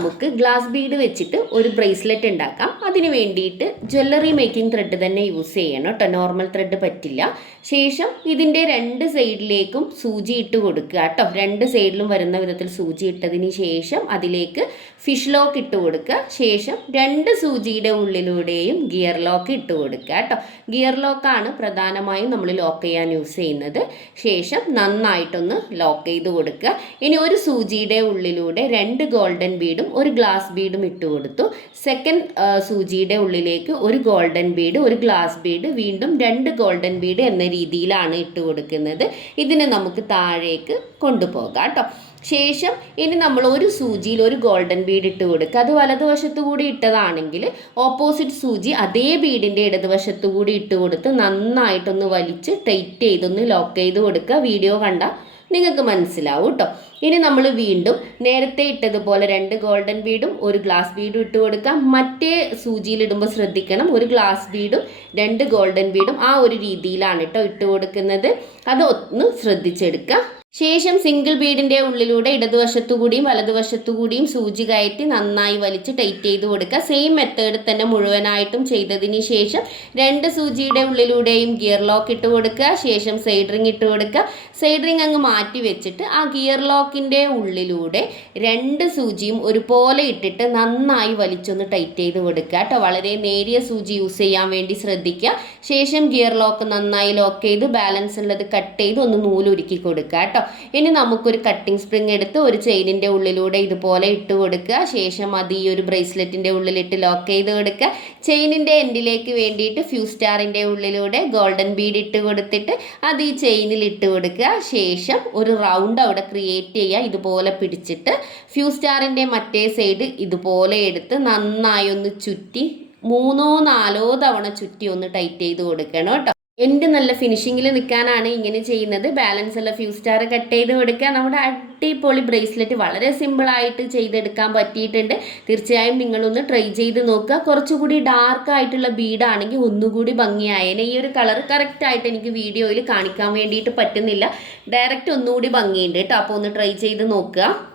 നമുക്ക് glass Bede വെച്ചിട്ട് ഒരു ബ്രേസ്ലെറ്റ് ഉണ്ടാക്കാം. അതിന് വേണ്ടിയിട്ട് ജ്വല്ലറി മേക്കിംഗ് ത്രെഡ് തന്നെ യൂസ് ചെയ്യണം കേട്ടോ. നോർമൽ ത്രെഡ് പറ്റില്ല. ശേഷം ഇതിന്റെ രണ്ട് സൈഡിലേക്കും സൂചി ഇട്ട് കൊടുക്കുക കേട്ടോ. രണ്ട് സൈഡിലും വരുന്ന വിധത്തിൽ സൂചി ഇട്ടതിന് ശേഷം അതിലേക്ക് ഫിഷ് ലോക്ക് ഇട്ട് കൊടുക്കുക. ശേഷം രണ്ട് സൂചിയുടെ ഉള്ളിലൂടെയും ഗിയർ ലോക്ക് ഇട്ട് കൊടുക്കുക കേട്ടോ. ഗിയർ ലോക്കാണ് പ്രധാനമായും നമ്മൾ ലോക്ക് ചെയ്യാൻ യൂസ് ചെയ്യുന്നത്. ശേഷം നന്നായിട്ടൊന്ന് ലോക്ക് ചെയ്ത് കൊടുക്കുക. ഇനി ഒരു സൂചിയുടെ ഉള്ളിലൂടെ രണ്ട് ഗോൾഡൻ ബീഡും ഒരു ഗ്ലാസ് ബീഡും ഇട്ട് കൊടുത്തു. സെക്കൻഡ് സൂചിയുടെ ഉള്ളിലേക്ക് ഒരു ഗോൾഡൻ ബീഡ് ഒരു ഗ്ലാസ് ബീഡ് വീണ്ടും രണ്ട് ഗോൾഡൻ ബീഡ് എന്ന രീതിയിലാണ് ഇട്ട് കൊടുക്കുന്നത്. ഇതിനെ നമുക്ക് താഴേക്ക് കൊണ്ടുപോകാം കേട്ടോ. ശേഷം ഇനി നമ്മൾ ഒരു സൂചിയിൽ ഒരു ഗോൾഡൻ ബീഡ് ഇട്ട് കൊടുക്കുക. അത് വലതുവശത്തു കൂടി ഇട്ടതാണെങ്കിൽ ഓപ്പോസിറ്റ് സൂചി അതേ ബീഡിന്റെ ഇടതുവശത്തു കൂടി ഇട്ട് കൊടുത്ത് നന്നായിട്ടൊന്ന് വലിച്ച് ടൈറ്റ് ചെയ്തൊന്ന് ലോക്ക് ചെയ്ത് കൊടുക്കുക. വീഡിയോ കണ്ടാൽ നിങ്ങൾക്ക് മനസ്സിലാവും കേട്ടോ ഇനി നമ്മൾ വീണ്ടും നേരത്തെ ഇട്ടതുപോലെ രണ്ട് ഗോൾഡൻ ബീഡും ഒരു ഗ്ലാസ് ബീഡും ഇട്ട് കൊടുക്കാം. മറ്റേ സൂചിയിൽ ഇടുമ്പോൾ ശ്രദ്ധിക്കണം. ഒരു ഗ്ലാസ് ബീഡും രണ്ട് ഗോൾഡൻ ബീഡും ആ ഒരു രീതിയിലാണ് കേട്ടോ ഇട്ട് കൊടുക്കുന്നത്. അത് ഒന്ന് ശ്രദ്ധിച്ചെടുക്കുക ശേഷം സിംഗിൾ ബീഡിന്റെ ഉള്ളിലൂടെ ഇടതുവശത്തുകൂടിയും വലതുവശത്തുകൂടിയും വലതുവശത്തു കൂടിയും സൂചി കയറ്റി നന്നായി വലിച്ച് ടൈറ്റ് ചെയ്ത് കൊടുക്കുക. സെയിം മെത്തേഡ് തന്നെ മുഴുവനായിട്ടും ചെയ്തതിന് ശേഷം രണ്ട് സൂചിയുടെ ഉള്ളിലൂടെയും ഗിയർ ലോക്ക് ഇട്ട് കൊടുക്കുക. ശേഷം സൈഡ് റിങ് ഇട്ട് കൊടുക്കുക. സൈഡ് റിങ് അങ്ങ് മാറ്റി വെച്ചിട്ട് ആ ഗിയർ ലോക്കിന്റെ ഉള്ളിലൂടെ രണ്ട് സൂചിയും ഒരുപോലെ ഇട്ടിട്ട് നന്നായി വലിച്ചൊന്ന് ടൈറ്റ് ചെയ്ത് കൊടുക്കുക കേട്ടോ. വളരെ നേരിയ സൂചി യൂസ് ചെയ്യാൻ വേണ്ടി ശ്രദ്ധിക്കുക. ശേഷം ഗിയർ ലോക്ക് നന്നായി ലോക്ക് ചെയ്ത് ബാലൻസ് ഉള്ളത് കട്ട് ചെയ്ത് ഒന്ന് നൂലുരുക്കി കൊടുക്കുക കേട്ടോ. ഇനി നമുക്കൊരു കട്ടിംഗ് സ്പ്രിങ് എടുത്ത് ഒരു ചെയിനിന്റെ ഉള്ളിലൂടെ ഇതുപോലെ ഇട്ട് കൊടുക്കുക. ശേഷം അത് ഈ ഒരു ബ്രേസ്ലെറ്റിന്റെ ഉള്ളിലിട്ട് ലോക്ക് ചെയ്ത് കൊടുക്കുക. ചെയിനിന്റെ എൻഡിലേക്ക് വേണ്ടിയിട്ട് ഫ്യൂ സ്റ്റാറിന്റെ ഉള്ളിലൂടെ ഗോൾഡൻ ബീഡ് ഇട്ട് കൊടുത്തിട്ട് അത് ഈ ചെയിനിൽ ഇട്ട് കൊടുക്കുക. ശേഷം ഒരു റൗണ്ട് അവിടെ ക്രിയേറ്റ് ചെയ്യുക. ഇതുപോലെ പിടിച്ചിട്ട് ഫ്യൂ സ്റ്റാറിന്റെ മറ്റേ സൈഡ് ഇതുപോലെ എടുത്ത് നന്നായി ഒന്ന് ചുറ്റി മൂന്നോ നാലോ തവണ ചുറ്റി ഒന്ന് ടൈറ്റ് ചെയ്ത് കൊടുക്കണം കേട്ടോ. എന്റെ നല്ല ഫിനിഷിങ്ങിൽ നിൽക്കാനാണ് ഇങ്ങനെ ചെയ്യുന്നത്. ബാലൻസ് ഉള്ള ഫ്യൂ സ്റ്റാർ കട്ട് ചെയ്ത് കൊടുക്കുക. നമ്മുടെ അടിപൊളി ബ്രേസ്ലെറ്റ് വളരെ സിമ്പിളായിട്ട് ചെയ്തെടുക്കാൻ പറ്റിയിട്ടുണ്ട്. തീർച്ചയായും നിങ്ങളൊന്ന് ട്രൈ ചെയ്ത് നോക്കുക. കുറച്ചുകൂടി ഡാർക്ക് ആയിട്ടുള്ള ബീഡാണെങ്കിൽ ഒന്നുകൂടി ഭംഗിയായേനെ. ഈ ഒരു കളർ കറക്റ്റായിട്ട് എനിക്ക് വീഡിയോയിൽ കാണിക്കാൻ വേണ്ടിയിട്ട് പറ്റുന്നില്ല. ഡയറക്റ്റ് ഒന്നുകൂടി ഭംഗിയുണ്ട് കേട്ടോ. അപ്പോൾ ഒന്ന് ട്രൈ ചെയ്ത് നോക്കുക.